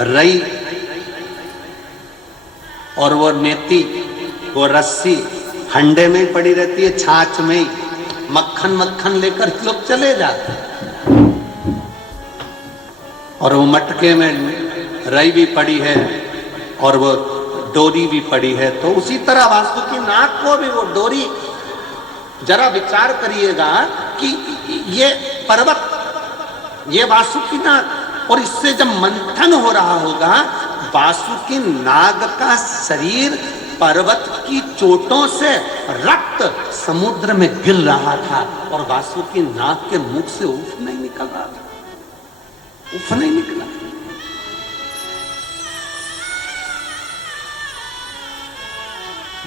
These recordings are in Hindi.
रई और वो नेती, वो रस्सी हंडे में ही पड़ी रहती है, छाछ में ही मक्खन मक्खन लेकर लोग चले जाते हैं। और वो मटके में रई भी पड़ी है और वो डोरी भी पड़ी है। तो उसी तरह वासुकी नाग को भी वो डोरी, जरा विचार करिएगा कि ये पर्वत, ये वासुकी नाग, और इससे जब मंथन हो रहा होगा, वासुकी नाग का शरीर पर्वत की चोटों से रक्त समुद्र में गिर रहा था और वासुकी नाग के मुख से उफ नहीं निकल रहा था, उफ नहीं निकला।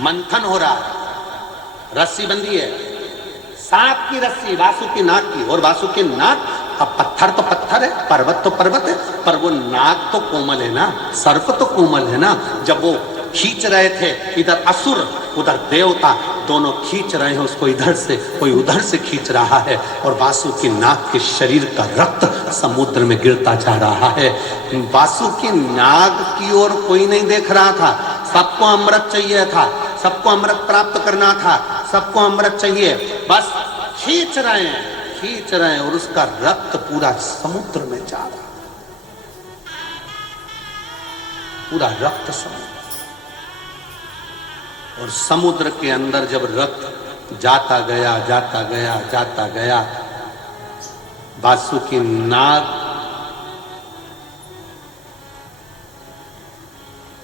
मंथन हो रहा है, रस्सी बंधी है, सांप की रस्सी वासुकी नाग की, और वासुकी नाग, अब पत्थर तो पत्थर है, पर्वत तो पर्वत है, पर वो नाग तो कोमल है ना, सर्प तो कोमल है ना। जब वो खींच रहे थे, इधर असुर उधर देवता, दोनों खींच रहे हैं उसको, इधर से कोई उधर से खींच रहा है, और वासुकी नाग के शरीर का रक्त समुद्र में गिरता जा रहा है। वासुकी नाग की ओर कोई नहीं देख रहा था, सबको अमृत चाहिए था, सबको अमृत प्राप्त करना था, सबको अमृत चाहिए, बस खींच रहे हैं, खींच रहे हैं, और उसका रक्त पूरा समुद्र में जा रहा, पूरा रक्त समुद्र। और समुद्र के अंदर जब रक्त जाता गया जाता गया जाता गया, वासुकी नाग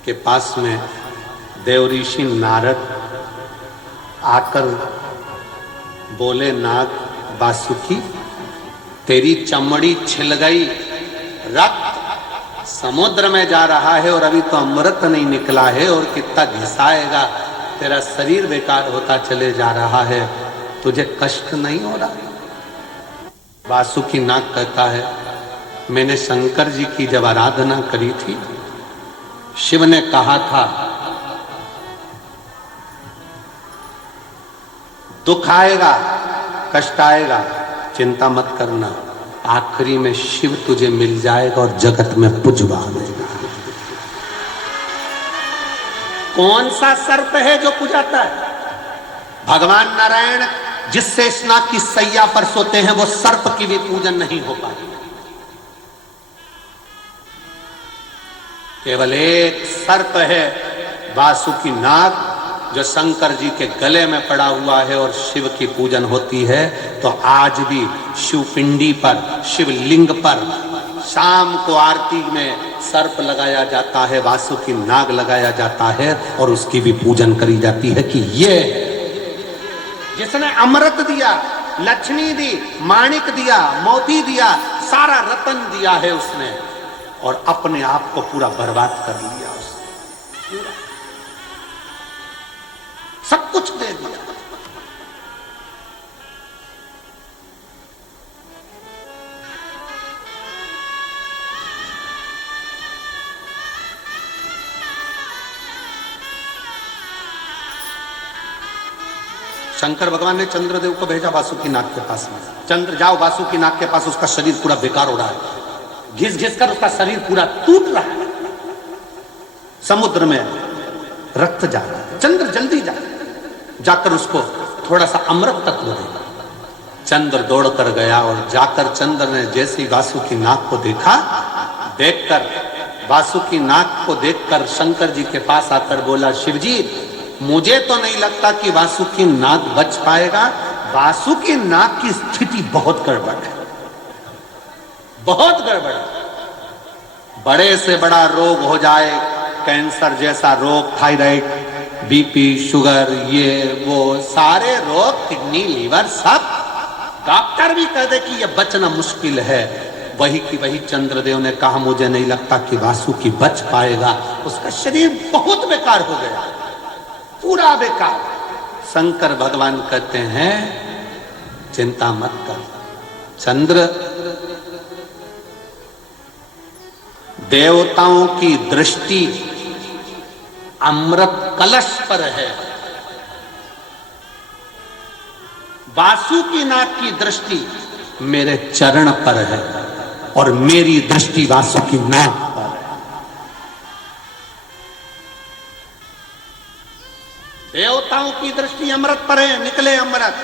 के पास में देव ऋषि नारद आकर बोले, नाग वासुकी, तेरी चमड़ी छिल गई, रक्त समुद्र में जा रहा है और अभी तो अमृत नहीं निकला है, और कितना घिसाएगा, तेरा शरीर बेकार होता चले जा रहा है, तुझे कष्ट नहीं हो रहा? वासुकी नाग कहता है, मैंने शंकर जी की जब आराधना करी थी, शिव ने कहा था दुख आएगा, कष्ट आएगा, चिंता मत करना, आखिरी में शिव तुझे मिल जाएगा और जगत में पुजवा देगा। कौन सा सर्प है जो पुजाता है? भगवान नारायण जिस शेषनाग की सैया पर सोते हैं, वो सर्प की भी पूजन नहीं हो पाती। केवल एक सर्प है, वासुकी नाग, जो शंकर जी के गले में पड़ा हुआ है और शिव की पूजन होती है। तो आज भी शिवपिंडी पर, शिवलिंग पर शाम को आरती में सर्प लगाया जाता है, वासुकी नाग लगाया जाता है, और उसकी भी पूजन करी जाती है कि ये जिसने अमृत दिया, लक्ष्मी दी, माणिक दिया, मोती दिया, सारा रतन दिया है उसने, और अपने आप को पूरा बर्बाद कर लिया उसने, सब कुछ दे दिया। शंकर भगवान ने चंद्रदेव को भेजा वासुकी नाग के पास में, चंद्र जाओ वासुकी नाग के पास, उसका शरीर पूरा बेकार हो रहा है, घिस घिस कर उसका शरीर पूरा टूट रहा है, समुद्र में रक्त जा रहा है, चंद्र जल्दी जाकर उसको थोड़ा सा अमृत तत्व देगा। चंद्र दौड़ कर गया और जाकर चंद्र ने जैसे वासुकी नाग को देखा, देखकर वासुकी नाग को देखकर शंकर जी के पास आकर बोला, शिव जी, मुझे तो नहीं लगता कि वासुकी नाग बच पाएगा, वासुकी नाग की स्थिति बहुत गड़बड़ है, बहुत गड़बड़ है। बड़े से बड़ा रोग हो जाए, कैंसर जैसा रोग, थायराइड, बीपी, शुगर, ये वो सारे रोग, किडनी, लीवर, सब डॉक्टर भी कह दे कि ये बचना मुश्किल है, वही की वही चंद्रदेव ने कहा, मुझे नहीं लगता कि वासुकी बच पाएगा, उसका शरीर बहुत बेकार हो गया, पूरा बेकार। शंकर भगवान कहते हैं, चिंता मत कर चंद्र, देवताओं की दृष्टि अमृत कलश पर है, वासुकी नाग की दृष्टि मेरे चरण पर है, और मेरी दृष्टि वासुकी नाग पर है। देवताओं की दृष्टि अमृत पर है, निकले अमृत,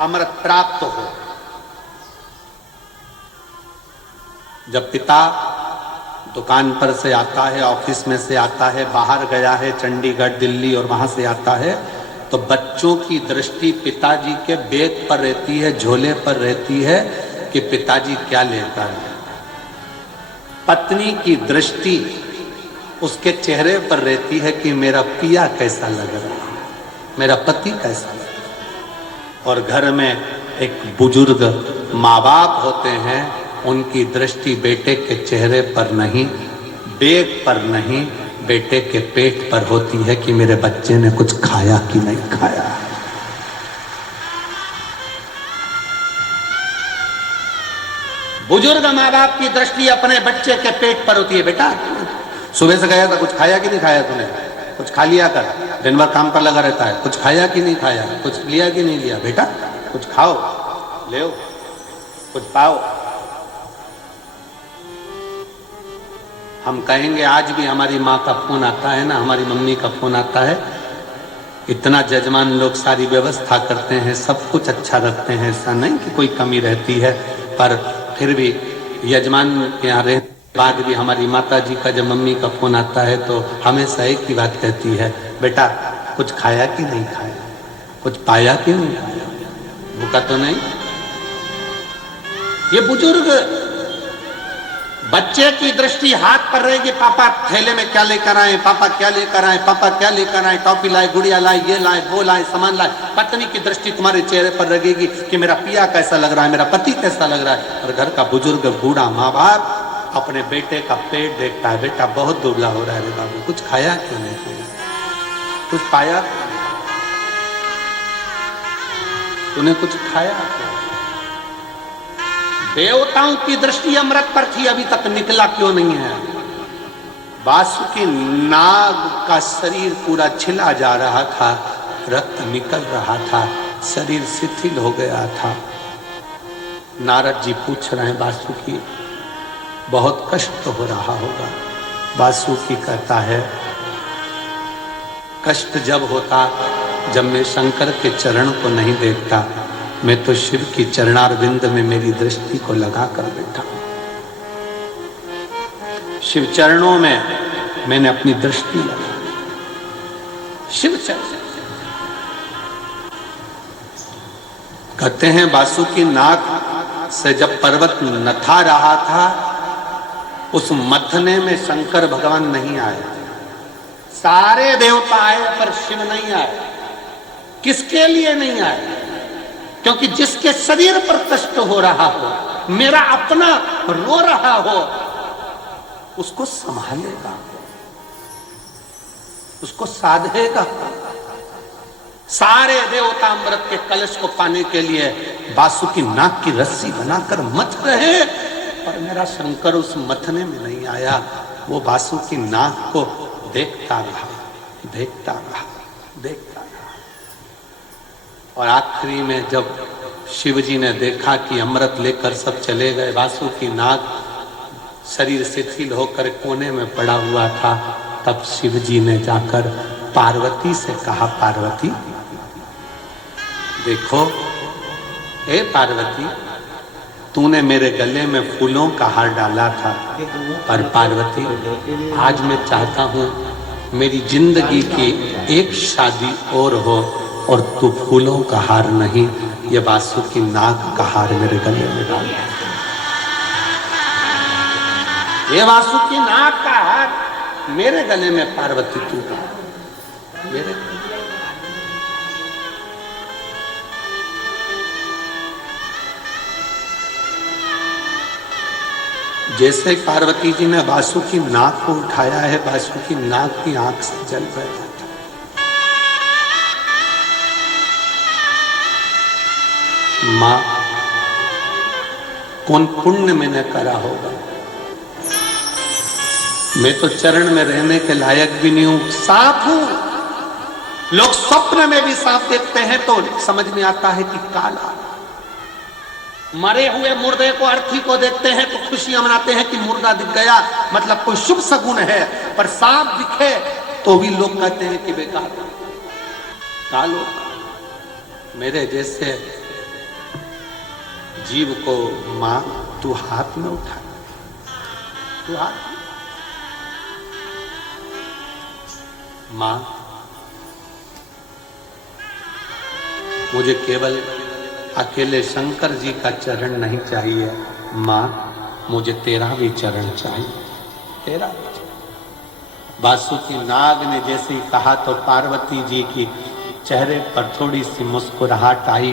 अमृत प्राप्त हो। जब पिता दुकान पर से आता है, ऑफिस में से आता है, बाहर गया है चंडीगढ़ दिल्ली और वहां से आता है, तो बच्चों की दृष्टि पिताजी के बैग पर रहती है, झोले पर रहती है कि पिताजी क्या लेकर आए। पत्नी की दृष्टि उसके चेहरे पर रहती है कि मेरा पिया कैसा लग रहा है, मेरा पति कैसा लग रहा है। और घर में एक बुजुर्ग माँ बाप होते हैं, उनकी दृष्टि बेटे के चेहरे पर नहीं, बैग पर नहीं, बेटे के पेट पर होती है कि मेरे बच्चे ने कुछ खाया कि नहीं खाया। बुजुर्ग माँ बाप की दृष्टि अपने बच्चे के पेट पर होती है। बेटा सुबह से गया था, कुछ खाया कि नहीं खाया तूने, कुछ खा लिया कर, दिन भर काम पर लगा रहता है, कुछ खाया कि नहीं खाया, कुछ लिया कि नहीं लिया, बेटा कुछ खाओ, ले कुछ पाओ। हम कहेंगे आज भी हमारी माँ का फोन आता है ना, हमारी मम्मी का फोन आता है, इतना जजमान लोग सारी व्यवस्था करते हैं, सब कुछ अच्छा रखते हैं, ऐसा नहीं कि कोई कमी रहती है, पर फिर भी यजमान के यहाँ रहने के बाद भी हमारी माता जी का जब मम्मी का फोन आता है तो हमेशा एक ही बात कहती है, बेटा कुछ खाया कि नहीं खाया, कुछ पाया कि नहीं पाया, भूखा तो नहीं। ये बुजुर्ग बच्चे की दृष्टि हाथ पर रहेगी, पापा थैले में क्या लेकर आए, पापा क्या लेकर आए, पापा क्या लेकर आए, टॉफी लाए, गुड़िया लाए, ये लाए, वो लाए, सामान लाए। पत्नी की दृष्टि तुम्हारे चेहरे पर रहेगी कि मेरा पिया कैसा लग रहा है, मेरा पति कैसा लग रहा है। और घर का बुजुर्ग बूढ़ा माँ बाप अपने बेटे का पेट देखता है, बेटा बहुत दुबला हो रहा है रे बाबू, कुछ खाया क्यों नहीं खाया, कुछ पाया, तूने कुछ खाया क्यों। देवताओं की दृष्टि अमृत पर थी, अभी तक निकला क्यों नहीं है। वासुकी नाग का शरीर पूरा छिला जा रहा था, रक्त निकल रहा था, शरीर शिथिल हो गया था। नारद जी पूछ रहे हैं वासुकी बहुत कष्ट हो रहा होगा। वासुकी कहता है कष्ट जब होता जब मैं शंकर के चरण को नहीं देखता, मैं तो शिव की चरणारविंद में मेरी दृष्टि को लगा कर बैठा हूं। शिव चरणों में मैंने अपनी दृष्टि लगा, शिव चरण। कहते हैं वासुकी नाग से जब पर्वत नथा रहा था, उस मथने में शंकर भगवान नहीं आए। सारे देवता आए पर शिव नहीं आए। किसके लिए नहीं आए? क्योंकि जिसके शरीर पर कष्ट हो रहा हो, मेरा अपना रो रहा हो, उसको संभालेगा, उसको साधेगा। सारे देवता अमृत के कलश को पाने के लिए वासुकी नाग की रस्सी बनाकर मथ रहे, पर मेरा शंकर उस मथने में नहीं आया। वो वासुकी नाग को देखता रहा, देखता रहा, देखता रहा। और आखिरी में जब शिव जी ने देखा कि अमृत लेकर सब चले गए, वासुकी नाग शरीर शिथिल होकर कोने में पड़ा हुआ था, तब शिव जी ने जाकर पार्वती से कहा, पार्वती देखो, हे पार्वती, तूने मेरे गले में फूलों का हार डाला था, पर पार्वती आज मैं चाहता हूं मेरी जिंदगी की एक शादी और हो और तू फूलों का हार नहीं, ये वासुकी नाग का हार मेरे गले में डाल। ये वासुकी नाग का हार मेरे गले में, पार्वती तू मेरे। जैसे पार्वती जी ने वासुकी नाग को उठाया है, वासुकी नाग की आंख से जल गया। मां, कौन पुण्य मैंने करा होगा, मैं तो चरण में रहने के लायक भी नहीं हूं, सांप हूं। लोग स्वप्न में भी सांप देखते हैं तो समझ में आता है कि काला। मरे हुए मुर्दे को, अर्थी को देखते हैं तो खुशियां मनाते हैं कि मुर्दा दिख गया, मतलब कोई शुभ सगुन है। पर सांप दिखे तो भी लोग कहते हैं कि बेकार। कालो मेरे जैसे जीव को मां तू हाथ में उठा, तू हाथ मां, मुझे केवल अकेले शंकर जी का चरण नहीं चाहिए मां, मुझे तेरा भी चरण चाहिए, तेरा भी चरण। वासुकी नाग ने जैसे ही कहा तो पार्वती जी की चेहरे पर थोड़ी सी मुस्कुराहट आई।